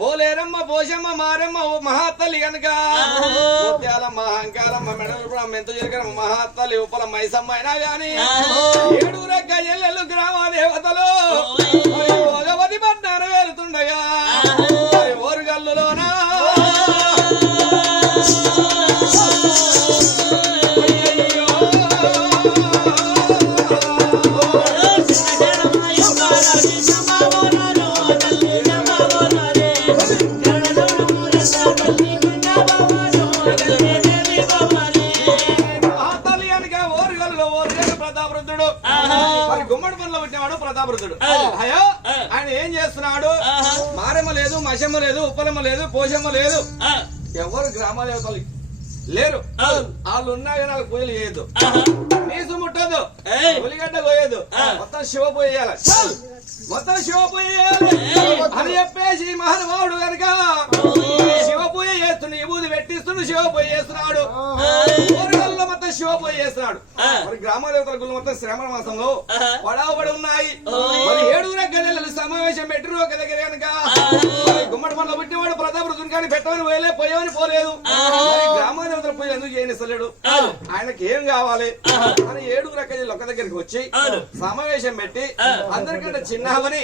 పోలేరమ్మ పోషమ్మ మారమ్మ మహాతల్లి కనుక ముత్యాలమ్మ అహంకారమ్మ మెడలు మెంతు చిలకరమ్మ మహాతల్లి ఉపల మైసమ్మ అయినా గాని 7 రక్క ఎల్లెల్లు గ్రామ దేవతలు భగవతి పట్టారు వెళ్తుండగా ఓరుగల్లులోనా అయ్యో ఆయన ఏం చేస్తున్నాడు మారెమ్మ లేదు మషమ్మ లేదు ఉప్పలమ్మ లేదు పోషమ్మ లేదు ఎవరు గ్రామ దేవతలు లేరు వాళ్ళు ఉన్నా కానీ వాళ్ళకి పూజలు చేయొద్దు నీసు ముట్టదు ఉల్లిగడ్డ పోయేదు మొత్తం శివ పోయేయాలి మొత్తం శివ పోయేయాలి అని చెప్పేసి మహానుభావుడు కనుక శివ పూజ చేస్తుండు విభూతి పెట్టిస్తుండు శివ పూజ చేస్తున్నాడు ఊరుగల్లో మొత్తం శివ పూజ చేస్తున్నాడు మరి గ్రామ దేవతల గుళ్ళు మొత్తం శ్రావణ మాసంలో పడావబడి ఉన్నాయి మరి 7 గదిలో సమావేశం పెట్టిన ఒక దగ్గర కనుక గుమ్మడి పండ్ల పుట్టినవాడు ప్రతాప రుజుని కానీ పెట్టమని పోయేవని పోలేదు గ్రామ దేవతల పూజ ఎందుకు చేయనిస్తలేడు ఆయనకి ఏం కావాలి అని 7 గదిలో ఒక దగ్గరికి వచ్చి సమావేశం పెట్టి అందరికంటే చిన్నవని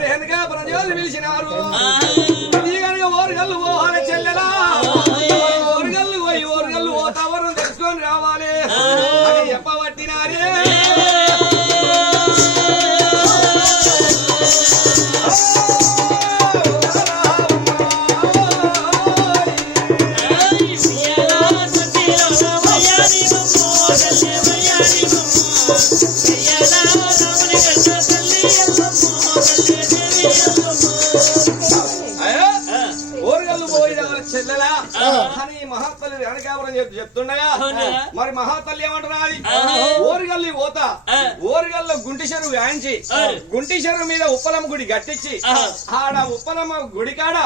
రేణుగా ప్రజలు పిలిచినారు కనుక ఓరుగల్లు పోవాలి చెల్లెలా ఓరుగల్లు పోయి ఓరుగల్లు పోతావరు తెలుసుకొని రావాలి అని చెప్పబట్టినారే చెల్లెలా అని మహాతల్లి వెనకాపురం చెప్తుండగా మరి మహాతల్లి ఏమంటున్నది ఓరుగల్లి పోత ఓరుగల్లో గుంటి చెరువు వ్యాంచి గుంటి చెరువు మీద ఉప్పలమ్మ గుడి గట్టించి ఆడ ఉప్పలమ్మ గుడి కాడ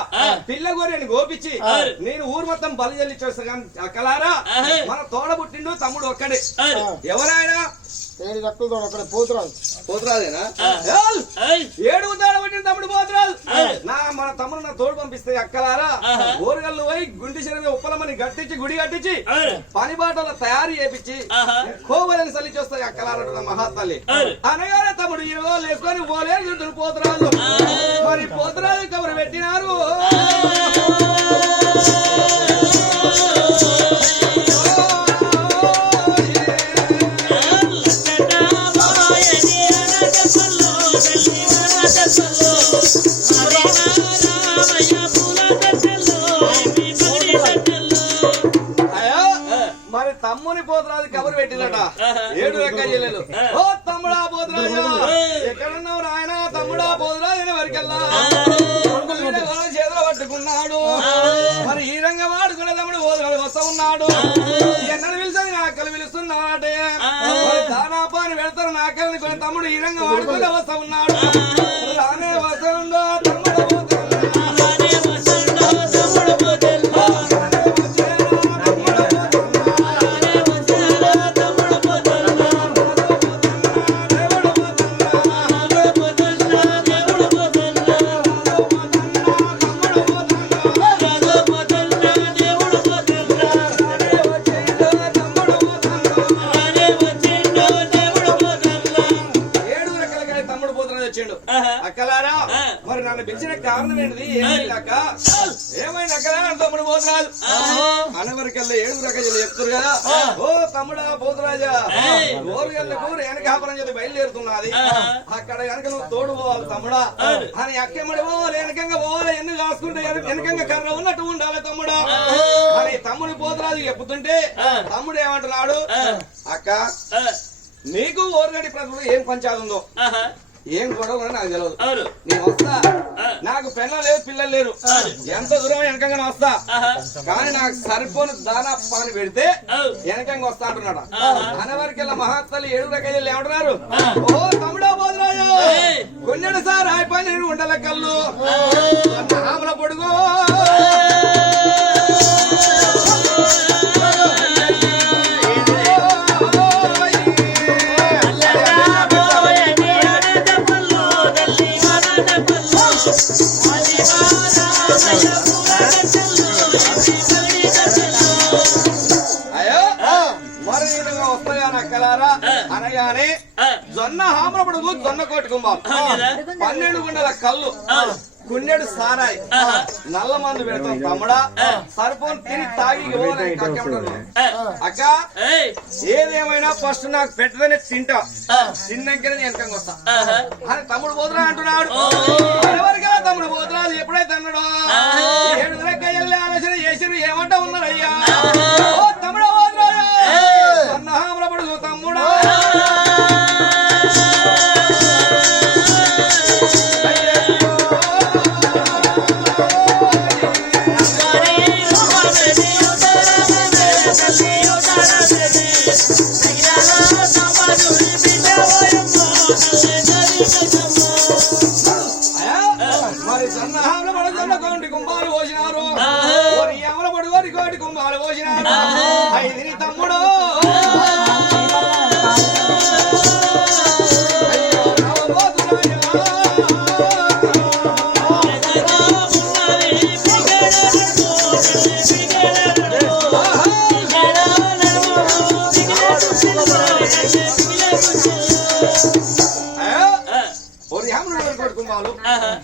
పిల్ల గొర్రెని గోపించి నేను ఊరు మొత్తం బలి చెల్లించేస్తా అక్కలారా మన తోడ పుట్టిండు తమ్ముడు ఒక్కడే ఎవరైనా 7 గట్టులతో అక్కడ పోతురాదు పోతురాదేనా 7 పట్టిన తమ్ముడు పోతురాదు మన తమ్ముడు నా తోడు పంపిస్తే అక్కలారా ఓరుగల్లు పోయి గుంటి చెరువు ఉప్పలమ్మని గట్టించి గుడి కట్టించి పని బాటలో తయారు చేపించి కోవలని సల్లిచి వస్తాయి అక్కలారా మహాతల్లి అనగానే తమ్ముడు 20 రోజులు వేసుకొని పోలేదు పోతురాదు మరి పోతురాదు కబురు పెట్టినారు మరి తమ్ముని పోతురాజు కబురు పెట్టినట 7 రకాల జిల్లాలు ఓ తమ్ముడా పోతురాజు ఎక్కడున్నావు నాయన తమ్ముడా పోతురాజు వరకెల్లా చేతులు పట్టుకున్నాడు మరి ఈ రంగం వాడుకునే తమ్ముడు పోతురాజు వస్తా ఉన్నాడు ఎన్నడు పిలిచి నా అక్కలు పిలుస్తున్నాడే దానాపాని పెడతారు నా అక్కలని కొన్ని తమ్ముడు ఈ రంగం వాడుకునే వస్తా ఉన్నాడు రానే వస్తుండో తమ్ముడు అక్కలారా మరి నన్ను పిలిచిన కారణం ఏంటిది ఏమైంది అక్కలారా తమ్ముడు పోతురాజు అనవరికల్లా 7 రకాల చెప్తారు కదా ఓ తమ్ముడా పోతురాజా ఓరుగల్లకు రేణుకాపురం చేతి బయలుదేరుతున్నది అక్కడ కనుక నువ్వు తోడు పోవాలి తమ్ముడా అని అక్కెమ్మడి పోవాలి వెనకంగా పోవాలి ఎన్ని కాసుకుంటే వెనకంగా కర్ర ఉన్నట్టు ఉండాలి తమ్ముడా అని తమ్ముడు పోతురాజు చెప్పుతుంటే తమ్ముడు ఏమంటున్నాడు అక్క నీకు ఓరుగడి ప్రజలు ఏం పంచాది ఉందో ఏం గొడవ నాకు తెలియదు నేను వస్తా నాకు పిల్లలు లేదు పిల్లలు లేరు ఎంత దూరం వెనకంగా వస్తా కానీ నాకు సరిపోని దానా పాని పెడితే వెనకంగా వస్తా అంటున్నాడు అనవరికెళ్ళ మహాత్తలు 7 రకాలు ఏమంటున్నారు ఓ తమ్ముడా పోతురాజు కొన్నాడు సార్ అయిపోయి ఉండల కళ్ళు ఆమల పొడుగు అనగానే జొన్న హామరపడుగు జొన్న కొట్టుకుంబాలు 12 గుండెల కళ్ళు గుండెడు సారాయి నల్ల మందు పెడతాం తమ్ముడా సరిపోని తిని తాగి అక్క ఏదేమైనా ఫస్ట్ నాకు పెట్టదనే తింటా తిన్నాకనే వెనకంగా వస్తా అని తమ్ముడు పోతురా అంటున్నాడు. ఎవరికా తమ్ముడు పోతురా ఎప్పుడైతే అన్నాడు 7 వెళ్ళి ఆలోచన చేసి ఏమంటా ఉన్నారయ్యా తమ్ముడు పోతురా అన్న హామరపడుగు తమ్ముడా మరి సన్నాహాలు పడగొండ కోటి కుంభాలు పోసినారు ఎవరు పడుగోటి కోటి కుంభాలు పోసినారు ఐదిని తమ్ముడు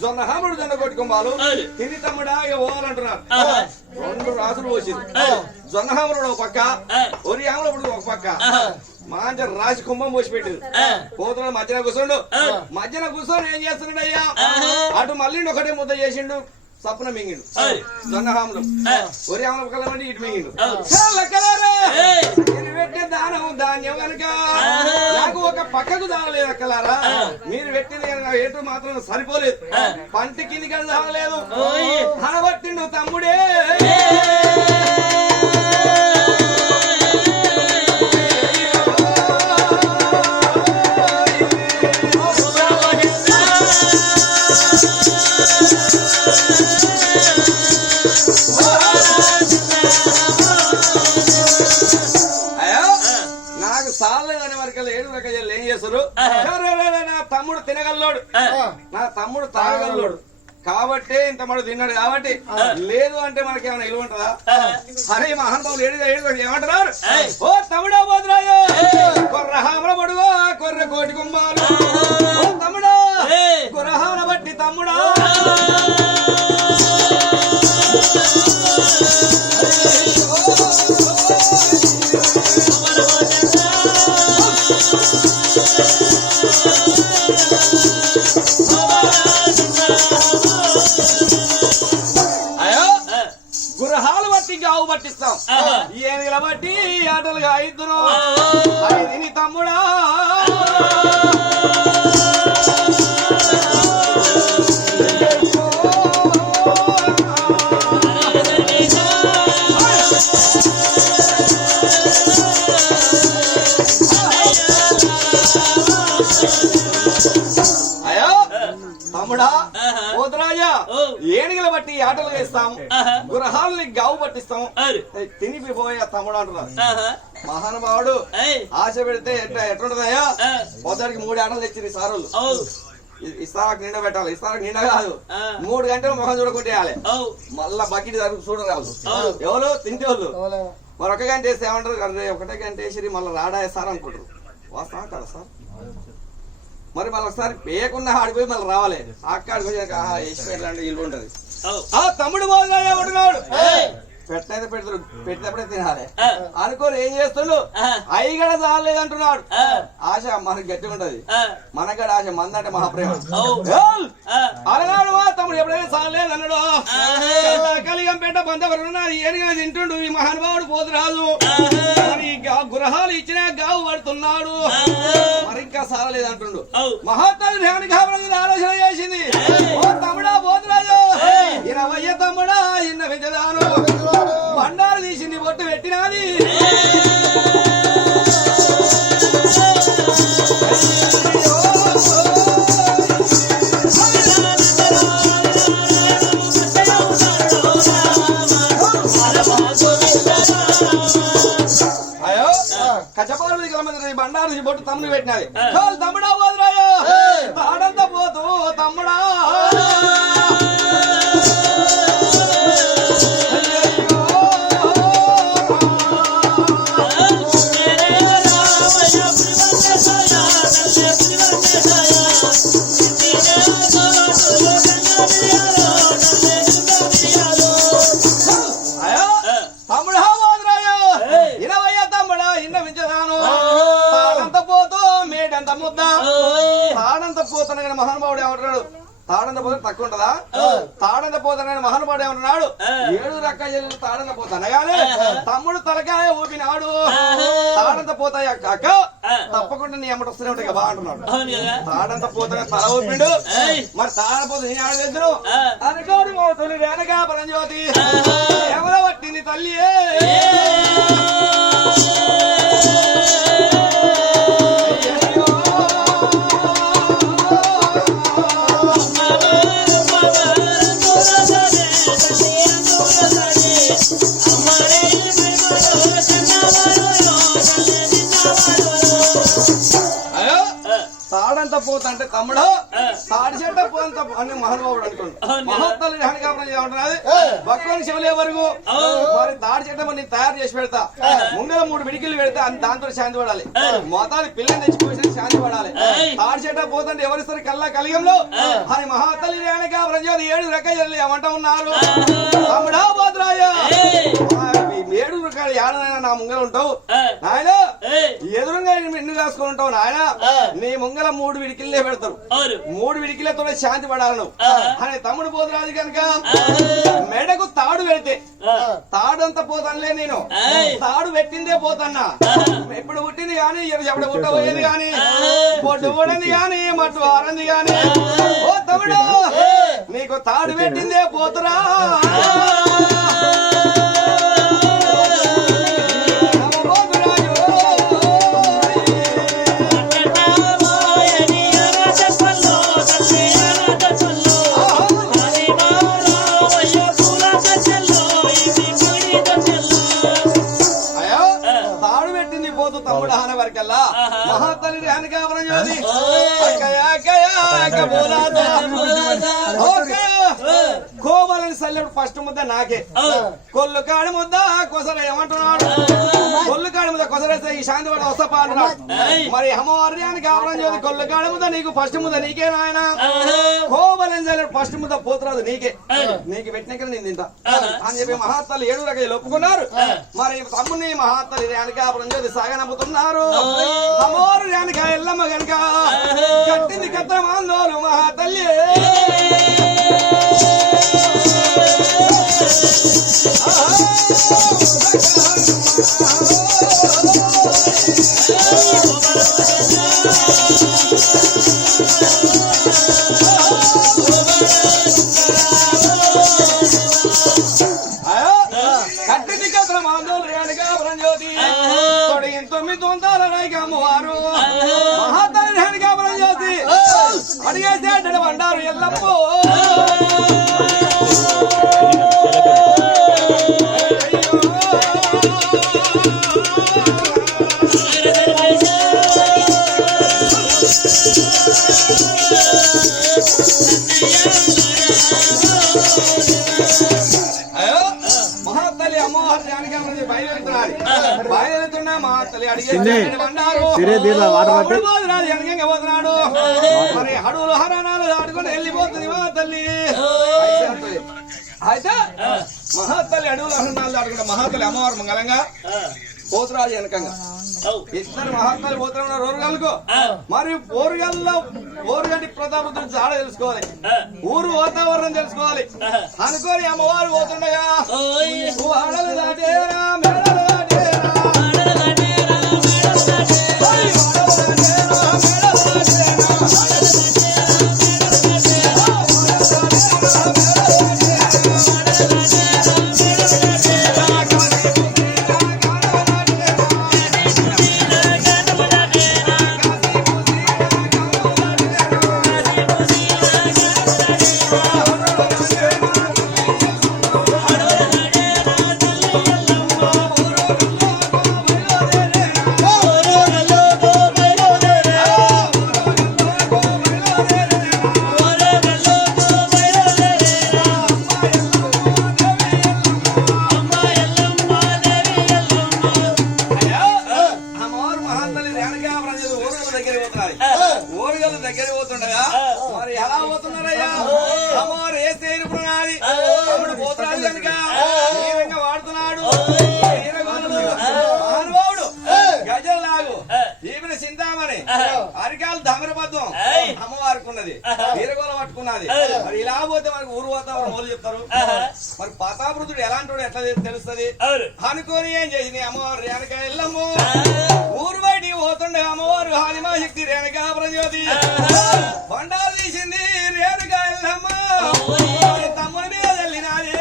జొన్న హాముడు జొన్న కొట్టుకోవాలి తిని తమ్ముడా ఇక పోవాలంటున్నారు. 2 రాసులు పోసింది జొన్న హాముడు ఒక పక్క ఒరి హాముడు ఒక పక్క మాంజ రాసి కుంభం పోసి పెట్టింది. పోతున్నాడు మధ్యన కూర్చోండు మధ్యన కూర్చొని ఏం చేస్తున్నాడు అయ్యా అటు మళ్ళీ ఒకటే ముద్ద చేసిండు సప్పున మింగిండు జొన్న హాములు ఒరి హాములు కలమండి ఇటు మింగిండు. పెట్టే దానం ధాన్యం కనుక నాకు ఒక పక్కకు దానలేదు అక్కలారా మీరు పెట్టింది కనుక ఎటు మాత్రం సరిపోలేదు పంటి కింది కానీ దానలేదు అనబట్టిండు తమ్ముడే ఏం చేస్తారు నా తమ్ముడు తినగల్లోడు నా తమ్ముడు తాగగల్లోడు కాబట్టి ఇంత మడు తిన్నాడు కాబట్టి లేదు అంటే మనకి ఏమైనా ఇల్లు ఉంటుందా అరే మహానుభావులు ఏమంటున్నారు ఓ తమ్ముడా పోతురాయో కొర్రహామల పడుగో కొర్ర కోటి కుంభాలు తమ్ముడా కొర్రహాన బట్టి తమ్ముడా గురహాలు బట్టి గావు పట్టిస్తాం ఏమిల బట్టి ఆటలుగా ఇద్దరు ఐదిని తమ్ముడా తమ్ముడా పోతురాజా ఏనుగుల బట్టి ఆటలు వేస్తాము గురహాలని గావు పట్టిస్తాము తినిపోయా తమ్ముడు అంటున్నారు. మహానుభావుడు ఆశ పెడితే ఎట్లుంటదయ్యా పొద్దుడికి 3 ఆటలు తెచ్చింది సారులు ఇస్తారకు నిండా పెట్టాలి ఇస్తారకు నిండా కాదు 3 గంటలు మొహం చూడకొట్టేయాలి మళ్ళా బకెట్ చూడరాదు ఎవరు తింటే వాళ్ళు మరొక గంట వేస్తే ఏమంటారు ఒకటే గంట వేసి మళ్ళీ రాడా వేస్తారు అనుకుంటారు వాస్తవం కదా సార్ మరి మళ్ళీ ఒకసారి పేయకుండా ఆడిపోయి మళ్ళీ రావాలి అక్కడికి వేసి ఇల్లు ఉంటది తమ్ముడు బాగున్నాడు పెట్టయితే పెడతారు పెట్టినప్పుడే తినాలి అనుకోని ఏం చేస్తుండు అయ్యగడ చాలేదంటున్నాడు ఆశ మనకి గట్టిగా ఉంటది మనగడ ఆశ మందంటే మహాప్రేమ అలనాడు తమ్ముడు ఎప్పుడైనా చాలేదు అన్నాడు కలిగం పెట్ట బంధవరు ఏనుగా తింటుండు ఈ మహానుభావుడు పోతురాజు గృహాలు ఇచ్చిన గావు పడుతున్నాడు మరి ఇంకా చాలలేదు అంటుండు మహాత్ముడు దేవుని కాబట్టి ఆలోచన చేసింది ఓ తమ్ముడా పోతురాజు ఇరవయ్య తమ్ముడా ఇన్న విజదాను బండారు తీసింది బొట్టు పెట్టినది అయ్యో కచ్చపాలు బండారు బొట్టు తమ్ముడు పెట్టినది తమ్ముడా పోదురాయో తాడంతా పోతూ తమ్ముడా Yes, ముద్ద తాడంత పోతానని మహానుభావుడు ఏమంటున్నాడు తాడంత పోతే తక్కువ ఉంటదా తాడంత పోతానని మహానుభావుడు ఏమంటున్నాడు 7 రకాల తాడంత పోతానగానే తమ్ముడు తలకాయ ఊపినాడు తాడంత పోతాయి అక్క తప్పకుండా నీ ఎమ్మటి వస్తూనే ఉంటాయి బా అంటున్నాడు తాడంత పోతానే తల ఊపిండు మరి తాడపోతే నీ ఆడలేదు అనుకోడు మోతులు వెనక పరంజ్యోతి ఎవర పట్టింది తల్లి తాడంత పోతంటే తమ్ముడు తాడి చెట్ట పోతంత అని మహానుభావుడు అనుకోండి మహోత్తలు హనకాపురం ఏమంటున్నది భక్తుని శివలే వరకు మరి తాడి చెట్ట నేను తయారు చేసి పెడతా ముంగల 3 విడికిలు పెడతా దాంతో శాంతి పడాలి మోతాది పిల్లని తెచ్చిపోయి శాంతి పడాలి తాడి చెట్ట పోతంటే ఎవరిస్తారు కల్లా కలిగంలో అని మహాత్తలి హనకాపురం 7 రకాలు ఏమంటా ఉన్నారు తమ్ముడా పోతురాజ 7 రకాల ఏడనైనా నా ముంగల ఉంటావు నాయన ఎదురుగా నిన్ను కాసుకొని ఉంటావు నాయన నీ ముంగల 3 విడికిల్లే పెడతారు 3 విడికిలతో శాంతి పడాలను అని తమ్ముడు పోతురాజు కనుక మెడకు తాడు పెడితే తాడంతా పోతానులే నేను తాడు పెట్టిందే పోతన్నా ఎప్పుడు పుట్టింది గాని ఎప్పుడు పుట్టబోయేది గాని పొట్టు పడింది గాని మట్టు ఆరంది గాని ఓ తమ్ముడు నీకు తాడు పెట్టిందే పోతురా మహాతల్లి వెనకాపురం జ్యోతి కోమలని సల్లెప్పుడు ఫస్ట్ ముద్ద నాకే కొల్లు కాడి ముద్ద కొసర ఏమంటున్నాడు కొల్లు కాడి ముద్ద కొసరేస్తే ఈ శాంతి వాడు వస్తపా అంటున్నాడు మరి అమ్మవారి వెనకాపురం జ్యోతి కొల్లు కాడి ముద్ద నీకు ఫస్ట్ ముద్ద నీకే నాయన కోమలని సల్లెప్పుడు ఫస్ట్ ముద్ద పోతురాదు నీకే నీకు పెట్టినాక నేను తింటా అని చెప్పి మహాతల్లి 7 రకాలు ఒప్పుకున్నారు మరి తమ్ముని మహాతల్లి వెనకాపురం జ్యోతి సాగనమ్ముతున్నారు అమ్మవారు వెనక ఎల్లమ్మ గనక కట్టింది కత్తమాందోలు మహాతల్లి కట్టింది కత్తమాందోలు వెనకాపురం జ్యోతి 9 తొంతాల నాయక అమ్మవారు మహాతల్లి వెనకాపురం జ్యోతి అడిగేసేట వండారు ఎల్లప్పో మహాతల్లి అమ్మవారు జానకి బయలుతున్నా మహాతల్లి అడిగేన్నారు పోతున్నాడు మరి అడవులు హరణాలు ఆడుకొని వెళ్ళిపోతుంది మహాతల్లి అయితే మహాతల్లి అడవులు హరణాలు ఆడుకుంటే మహాతల్లి అమ్మవారు మంగళంగా పోతురాజు వెనకంగా ఇద్దరు మహాత్మాలు పోతున్నారు ఓరుగల్లకు మరి ఓరుగంటి ప్రతాపతుడు చాలా తెలుసుకోవాలి ఊరు వాతావరణం తెలుసుకోవాలి అనుకోని అమ్మవారు పోతుండగా ఆడలు దాటేరా మేడలు దాటేరా ఓరుగల దగ్గర పోతుండగా మరి ఎలా పోతున్నారయ్యా అమ్మవారు ఏ స్నేహితుడు పునాది తమ్ముడు పోతున్నాడు కనుక వాడుతున్నాడు మహానుభావుడు గజల్లాగు ఈమెను చింతామని అరికా ఉన్నది వీరగోల పట్టుకున్నది మరి ఇలా పోతే మనకి ఊరు వాతావరణం వాళ్ళు చెప్తారు మరి ప్రతాపృతుడు ఎలాంటి వాడు ఎట్లా తెలుస్తుంది అనుకోని ఏం చేసింది అమ్మవారు రేణుక ఎల్లమ్మ ఊరు బయటికి పోతుండే అమ్మవారు హానిమా శక్తి రేణుక ప్రజ్యోతి బండాలు తీసింది రేణుక ఎల్లమ్మ తమ్ముని మీద వెళ్ళినాది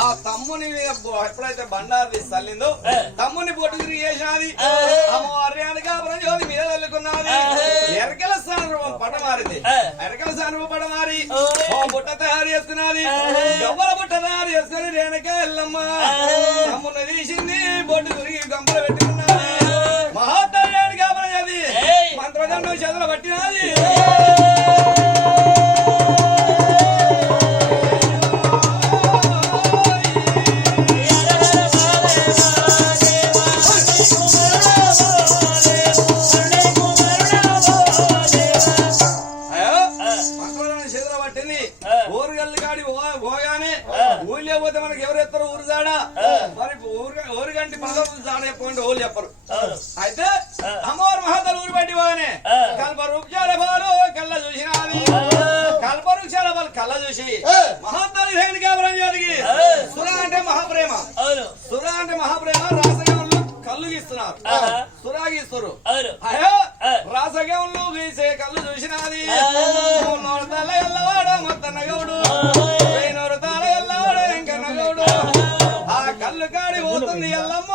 ఆ తమ్ముని ఎప్పుడైతే బండారు తల్లిందో తమ్ముని పొట్టు తిరిగి చేసినది అమ్మవారి అనకాపురం జ్యోతి మీద తల్లుకున్నది ఎరకల సానురూపం పట మారింది ఎరకల సానురూపం పట మారి బుట్ట తయారు చేసుకున్నది గవ్వల బుట్ట తయారు చేసుకుని రేణుక ఎల్లమ్మ తమ్ముని తీసింది బొట్టు తిరిగి గంపలు పెట్టుకున్నది మహాతల్లి అనకాపురం జ్యోతి మంత్రదండం చేతులు పట్టినది పోతే మనకి ఎవరు ఎత్తారు ఊరు జాడా మరి ఊరుగంటి పదవులు జాడ చెప్పండి ఊళ్ళు చెప్పరు అయితే అమ్మవారు మహాతలు ఊరు బట్టి పోగానే కల్పవృక్షాల పాలు కళ్ళ చూసినది కల్పవృక్షాల పాలు కళ్ళ చూసి మహాతలు రేణుక ప్రజ్యోతికి సుర అంటే మహాప్రేమ సుర అంటే మహాప్రేమ రాసగంలో కళ్ళు గీస్తున్నారు సురాగిస్తారు అయ్యో రాసగంలో గీసే కళ్ళు చూసినది తల ఎల్లవాడ మొత్తం నగవుడు ఆ కళ్ళు కాడి పోతుంది ఎల్లమ్మ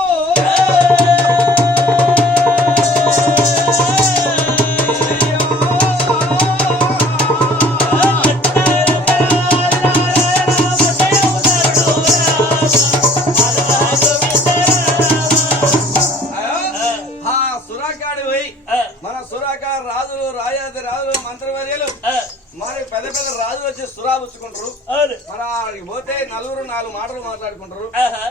సురాకాడి పోయి మన సురాకారు రాజులు రాజాది రాజులు మంత్రివర్యులు మరి పెద్ద పెద్ద రాజులు వచ్చి సురాబుచ్చుకుంటారు మరి పోతే నలుగురు నాలుగు మాటలు మాట్లాడుకుంటారు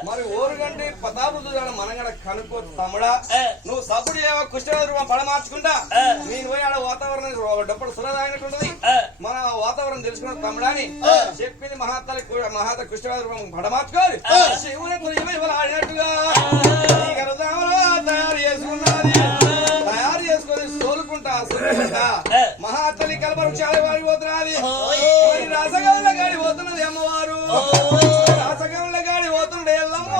మరి ఊరుగంటి ప్రతాపృతుడు మనగడ కనుక్కో తమ్ముడా నువ్వు సపుడు కుష్ఠరూపం పడమార్చుకుంటా నేను పోయి ఆడ వాతావరణం డప్పుడు సుర తాగినట్టుంటది మన వాతావరణం తెలుసుకున్న తమ్ముడా అని చెప్పింది మహాత కుష్ఠరూపం పడమార్చుకోవాలి శివుని ఆడినట్టుగా తయారు చేసుకున్నది తయారు చేసుకొని సోలుకుంటా మహాతల్లి కల్పవృక్షాల వారికి పోతున్నది మరి రాసగంల గాడి పోతున్నది అమ్మవారు రాసగంల గాడి పోతుండే ఎల్లమ్మ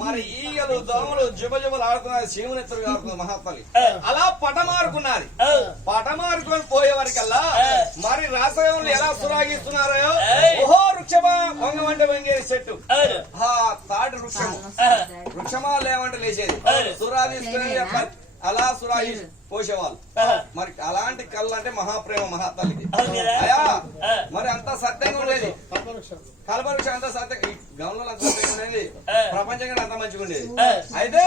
మరి ఈగలు దోమలు జుబజుబలు ఆడుతున్నది శివునెత్తులు ఆడుతున్నది మహాతల్లి అలా పటమారుకున్నది పటమారుకొని పోయేవారికల్లా మరి రాసగంలో ఎలా సురాగిస్తున్నారో ఓహో వృక్షమా వంగమంటే వంగేది చెట్టు ఆ తాటి వృక్షమా లేవంటే లేచేది సురా తీసుకుని అలా సురాగి పోసేవాళ్ళు మరి అలాంటి కళ్ళు అంటే మహాప్రేమ మహాతల్లికి అయా మరి అంత సత్యంగా ఉండేది కల్పవృక్షం అంత సత్యం గమనంలో అంత సత్యంగా ఉండేది ప్రపంచంగా అంత మంచిగా ఉండేది అయితే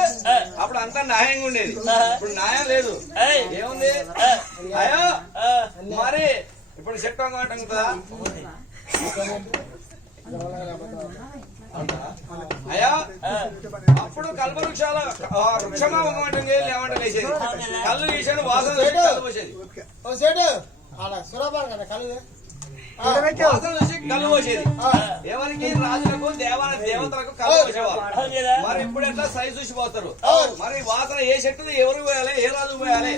అప్పుడు అంత న్యాయంగా ఉండేది ఇప్పుడు న్యాయం లేదు ఏముంది అయ్యా మరి ఇప్పుడు చెట్టు అంగటం కదా అయ్యా అప్పుడు కల్పవృక్షాల వృక్షమా వంగమంటం చేయాలి లేవంట లేచేది కళ్ళు తీసాడు వాసన కళ్ళు పోసేది వాసన చూసి కళ్ళు పోసేది ఎవరికి రాజులకు దేవతలకు కళ్ళు పోసేవారు మరి ఇప్పుడు ఎట్లా సైజు చూసి పోతారు మరి వాసన ఏ చెట్టు ఎవరు పోయాలి ఏ రాజు పోయాలి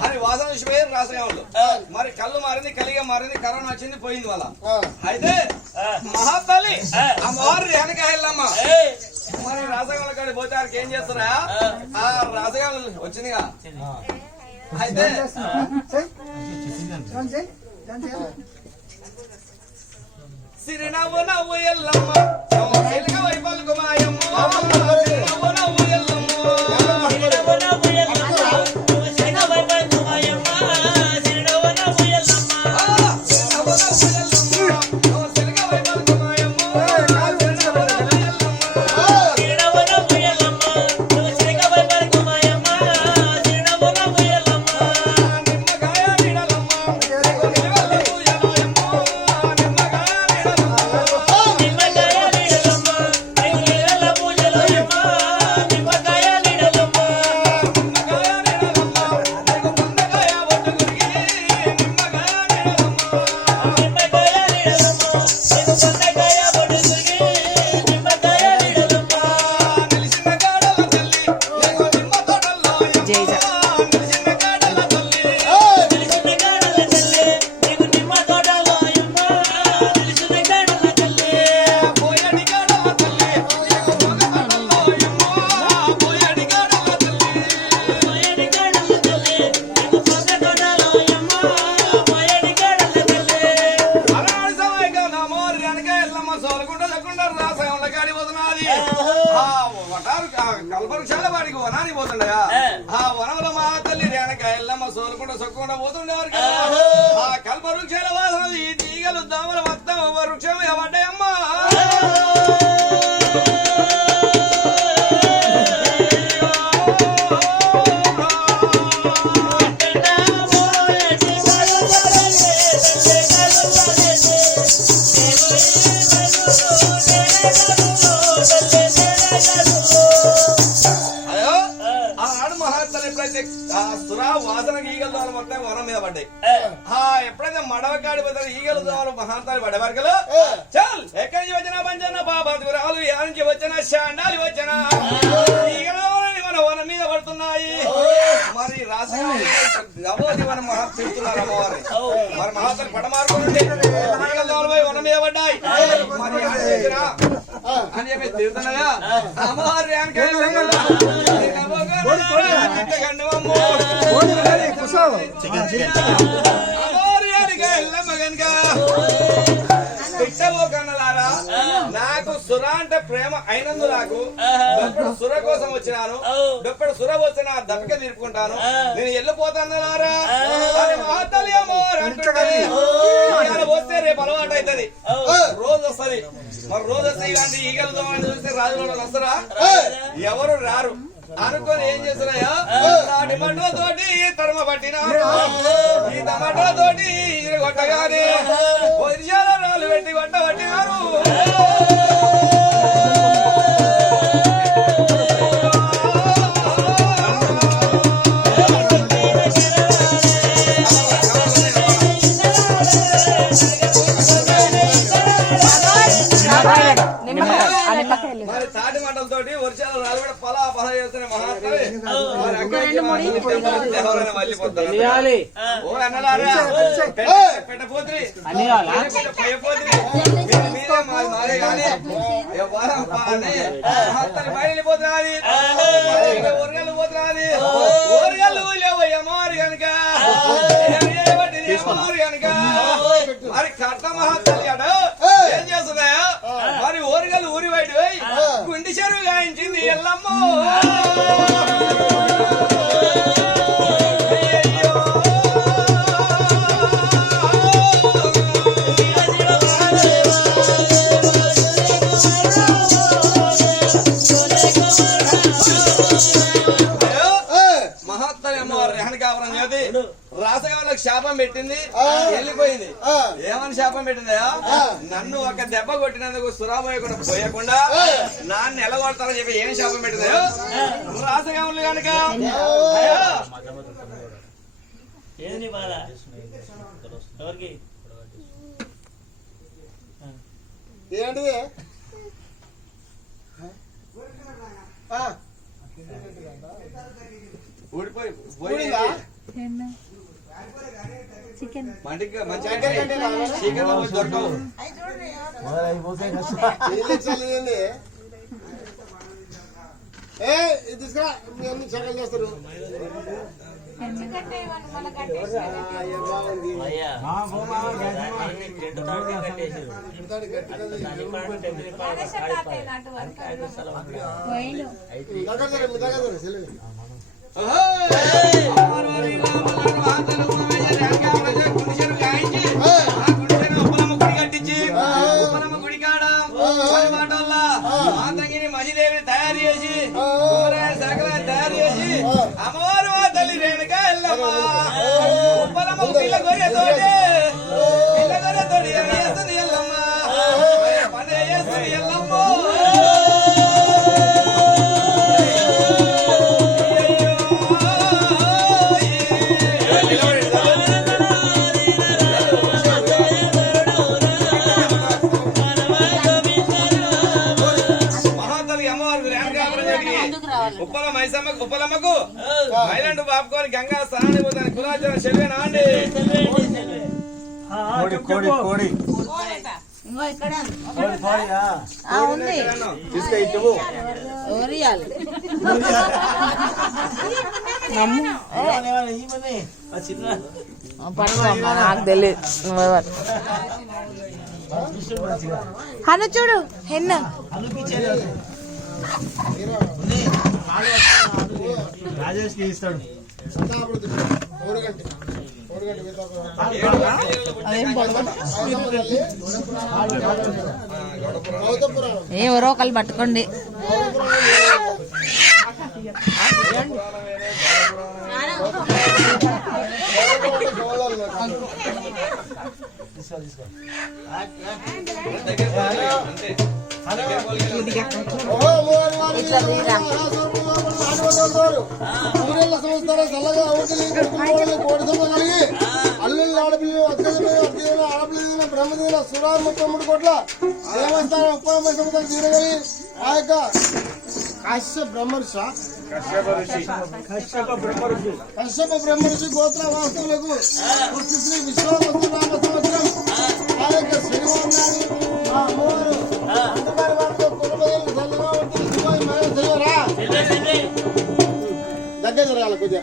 అని వాసన చూసి పోయారు రాసగంలో మరి కళ్ళు మారింది కలిగా మారింది కరోనా వచ్చింది పోయింది వాళ్ళ అయితే మహాతల్లి అమ్మవారు రేణుక ఎల్లమ్మ మరి రాసగంలో కాడి పోతే వారికి ఏం చేస్తారా ఆ రాసగం వచ్చిందిగా అయితే సిరినవ్వు నవ్వు ఎల్లమ్మ వైపల్కు మాయమ్మ సిరినవ్వు నవ్వు ఎల్లమ్మ సిరినవ్వు నవ్వు చేస్తున్నాయా ఆ వనముల మా తల్లి రేణక ఎల్లమ్మ సోలుకుండా సొక్కకుండా పోతుండేవారు కదా ఆ కల్ప వృక్షాల వాసన ఈ తీగలు దామల మొత్తం వృక్షం పడ్డాయమ్మా వాసన ఈగల ద్వారా మొత్తం వనం మీద పడ్డాయి ఎప్పుడైతే మడవ కాడిపోతారు ఈగల ద్వారా మహాంతాలు పడ్డవారు కదా చాలు ఎక్కడి నుంచి వచ్చినా పంచన్న పాపాకు రాలు ఏ నుంచి వచ్చినా శాండాలి వచ్చినా ఈగల మన వనం మీద పడుతున్నాయి మరి రాసి మనం మహా తిరుగుతున్నారు అమ్మవారి మరి మహాతలు పడమారుకుంటే ఈగల ద్వారా వనం మీద పడ్డాయి మరి అని చెప్పి తిరుగుతున్నాయా అమ్మవారి నాకు సుర అంటే ప్రేమ అయినందు నాకు దప్పుడు సుర కోసం వచ్చినాను దప్పుడు సుర వచ్చిన దప్పక తీర్పుకుంటాను నేను వెళ్ళిపోతానులారా మహాతల్లి అమ్మవారు అంటుంటే వస్తే రేపు అలవాటు అవుతుంది రోజు వస్తుంది మరి రోజు వస్తే ఇలాంటి ఈగలతో చూస్తే రాజులో వస్తారా ఎవరు రారు అనుకొని ఏం చేస్తున్నాయా టమాటోతోటి తరమ పట్టినా ఈ టమాటోతోటి కొట్టగానే వర్షాల రాళ్ళు పెట్టి కొట్ట పట్టినారు మరి తాటి మాటలతోటి వర్షాలు రాళ్ళు కూడా పలా పలా చేస్తున్న మహాత్ములు పెట్టపోతుంది బయలుపోతున్నది ఊరగల్లు పోతున్నది ఊరగల్లు లేవయ్య మారు కనుక కనుక మరి కర్త మహాత్ములు ఏం చేస్తున్నాయా మరి ఊరగల్లు ఊరి బయట పోయి గుండి చెరువు గాయించింది ఎల్లమ్మ రాసగాలకు శాపం పెట్టింది వెళ్ళిపోయింది ఏమని శాపం పెట్టిందా నన్ను ఒక దెబ్బ కొట్టినందుకు సురాబోయకుండా పోయకుండా నాన్న ఎలగొడతారని చెప్పి ఏం శాపం పెట్టిందా రాసగాములు కనుక ఏంటి ఊడిపోయి చికెన్ మంచిగా చికెన్ దొరకవు తీసుకురా చక్కలు చేస్తారు మజిదేవిని తయారు చేసి సకలాన్ని తయారు చేసి అమ్మవారు మా తల్లి రేణుక ఎల్లమ్మ ఉప్పలమ్మ పిల్ల గొర్రెతోటి చేస్తుంది ఎల్లమ్మ పని చేస్తుంది ఎల్లమ్మ ఉప్పలమ్మకు మైలాండ్ బాపుకొని గంగా స్నానానికి పోతాను కులాచారం చెల్వేనా అండి నాకు తెలియదు హను చూడు హెన్న రాజేష్కి ఇస్తాడు. ఎవరో ఒకళ్ళు పట్టుకోండి. అల్లుళ్ళు ఆడపిల్లలు ఆడపిల్ల బ్రహ్మదీన సురారు 33 కోట్ల దేవస్థానం ఉప తీరగలి ఆ యొక్క కశ్యప బ్రహ్మర్షి గోత్ర వాస్తవులకు శ్రీ విశ్వామిత్ర నామ సంవత్సరం ఆ యొక్క శనివారం మా అమ్మవారు అందుబాటు వారితో కుటుంబాలను చల్లగా ఉంటుంది. శివాయి మనం చేయరా దగ్గర జరగాలి కొద్దిగా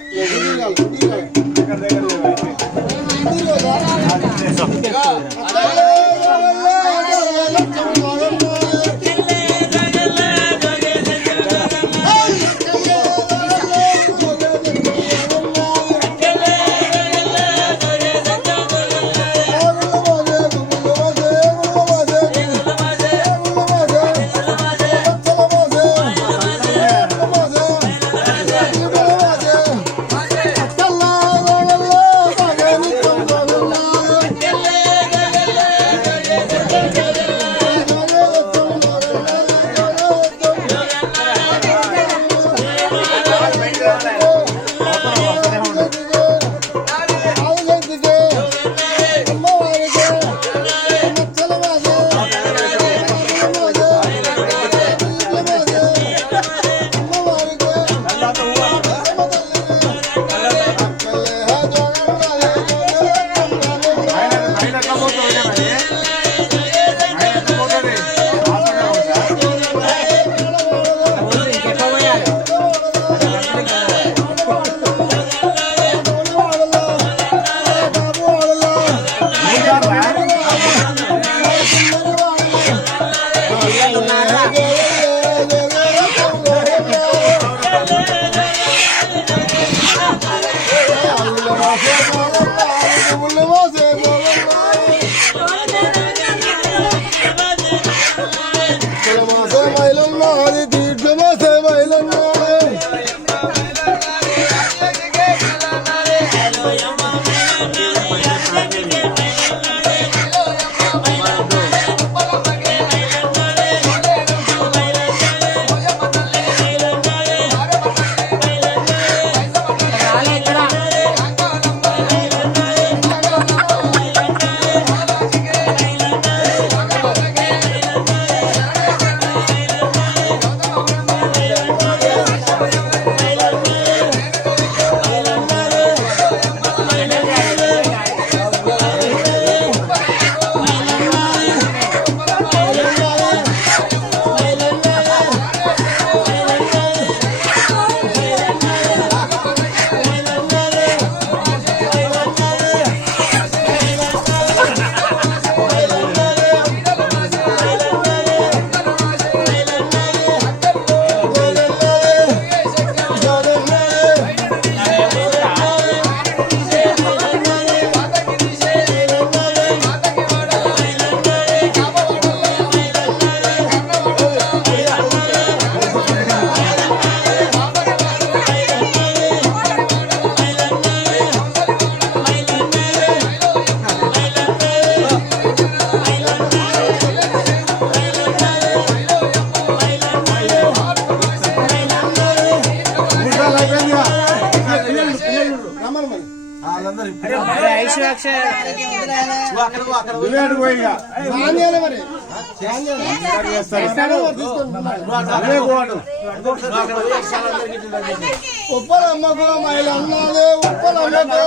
ఉప్పలమ్మకు మైలన్నదే ఉప్పలమ్మకు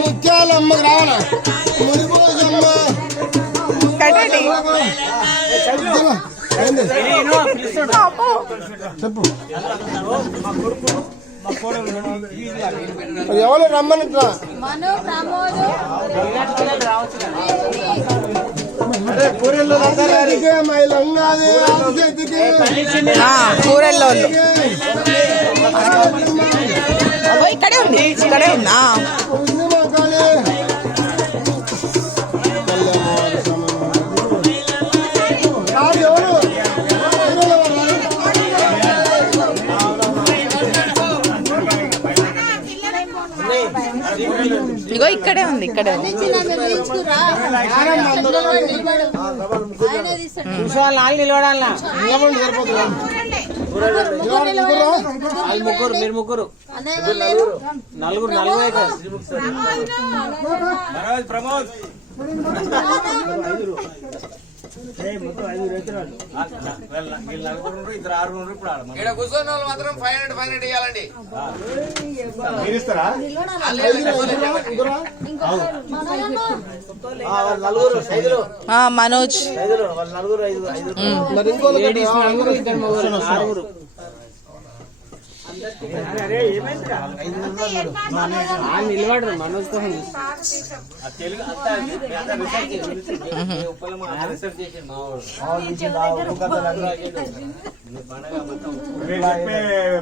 ముత్యాలమ్మకు రావణ మునిపోజమ్మ చెప్పు ఎవరు రమ్మని మైలంగాది చేతికి కూరల్లో ఇక్కడే ఉంది ఇక్కడే ఉన్నా ఉంది మగాలి ఎవరు ఇగో ఇక్కడే ఉంది ఇక్కడే ఉంది నిలబడాలా నిలబడి సరిపోతుందా వాళ్ళు ముగ్గురు మీరు ముగ్గురు నలుగురు ప్రమోద్ ఇద్దరు ఆరుగురు ఇప్పుడు ఇక్కడ కూర్చొని వాళ్ళు మాత్రం 500 ఇవ్వాలండి. నలుగురు ఐదులు మనోజ్ వాళ్ళు నలుగురు ఐదు మరి ఇంకో లేడీస్ నలుగురు ఇద్దరు మగవాళ్ళు ఆరుగురు నిలబడరు మనోజ్ కోసం తెలుగు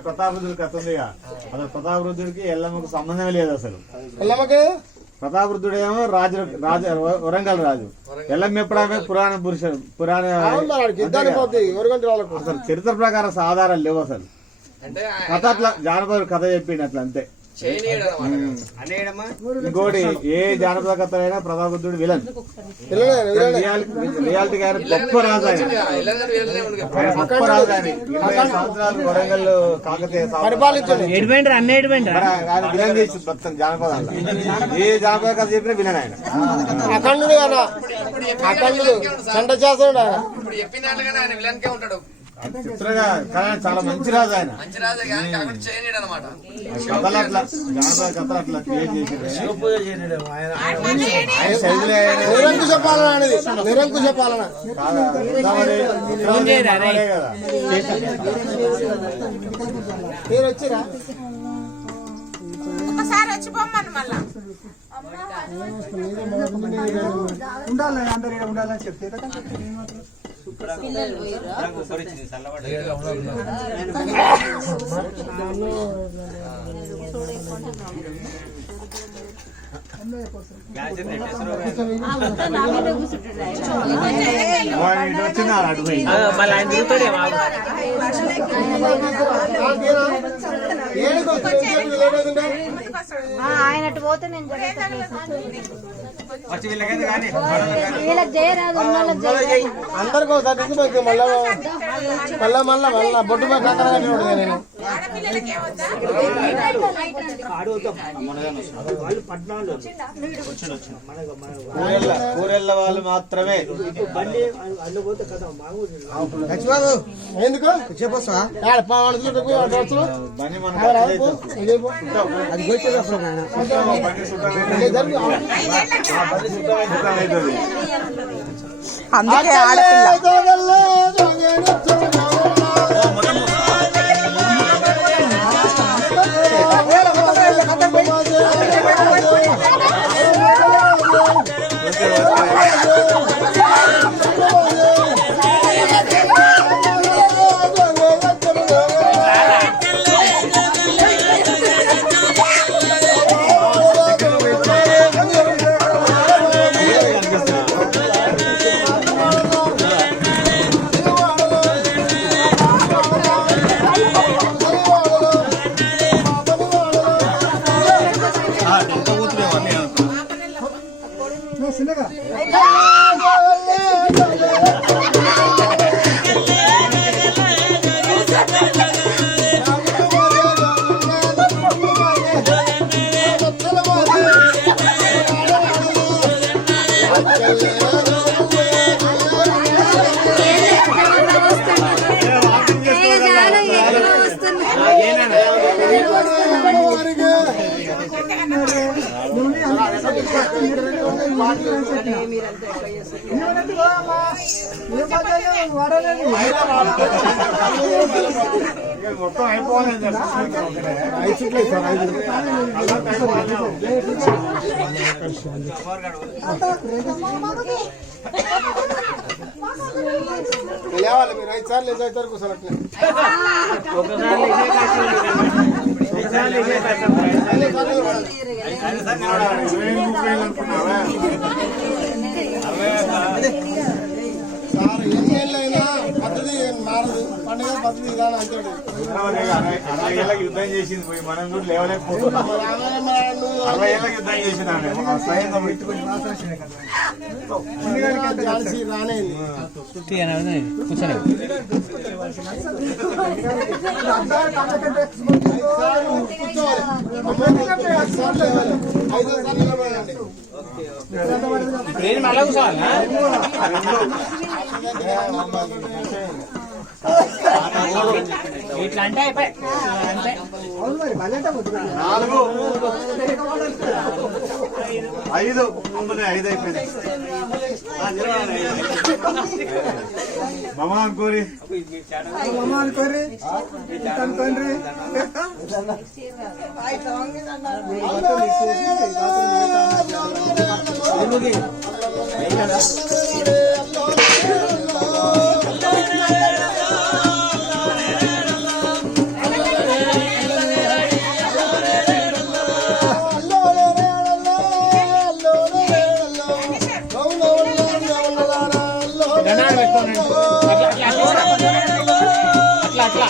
ప్రతాపరుద్రుడి కథ ఉంది అసలు ప్రతాపరుద్రుడికి ఎల్లమ్మకు సంబంధమే లేదు అసలు. ఎల్లమ్మకి ప్రతాపరుద్రుడు ఏమో రాజు వరంగల్ రాజు. ఎల్లమ్మ ఎప్పుడైనా అసలు చరిత్ర ప్రకారం ఆధారాలు లేవు అసలు. అంటే కథ అట్లా జానపద కథ చెప్పిండు అట్లా అంతే. ఇంకోటి ఏ జానపద కథ అయినా ప్రతాపరుద్రుడు విలన్. రియాలిటీ గారు గొప్ప రాజు ఆయన. గొప్ప రాజు ఆయన 20 సంవత్సరాలు వరంగల్ కాకతీయ విలన్ చేసి మొత్తం జానపదాలు. ఏ జానపద కథ చెప్పినా విలన్ ఆయన. అఖండుడు కదా అఖండుడు చండ చేస్తాడు ఆయన. ఇప్పుడు చెప్పినట్లుగానే ఆయన విలన్కే ఉంటాడు. చిత్రగా కానీ చాలా మంచి రాజు ఆయన. మంచి రాజే కానీ కాకుండా చేయనీడు అనమాట. కథలు అట్లా జానపద కథలు అట్లా క్రియేట్ చేసి నిరంకుశ పాలన అనేది నిరంకుశ పాలన. మీరు వచ్చిరా ఒకసారి వచ్చి పోమ్మను మళ్ళా ఉండాలి అందరు ఉండాలని చెప్తే ఆయన పోతే నేను అందరికి ఒకసారి తీసుకు మళ్ళా మళ్ళా మళ్ళా మళ్ళా బొట్టు నేను కూరెళ్ళ వాళ్ళు మాత్రమే. ఎందుకు చెప్పొస్తా బండి మన అందుకే ఆడపిల్ల మొత్తం అయిపోవాలి. సార్ లేవాలి మీరు 5 సార్లు 5 సార్లు కూర్చోనట్లే ఒకసారి లేచే కష్టం ఉంది. 5 సార్లు లేచే కష్టం. 20 అనుకున్నావా? సార్ ఎన్ని ఏళ్ళైనా పద్ధతి మారదు, పండుగ పద్ధతి విధానం అంటాడు. 60 ఏళ్ళకి యుద్ధం చేసింది పోయి మనం కూడా లేవలేకపోతున్నాం. 60 ఏళ్ళకి యుద్ధం చేసింది ఆమె. ఝాన్సీ రానే ఇట్లా అంటే అయిపోయి 4 5 5 అయిపోయింది. మామ అనుకోరి అట్లా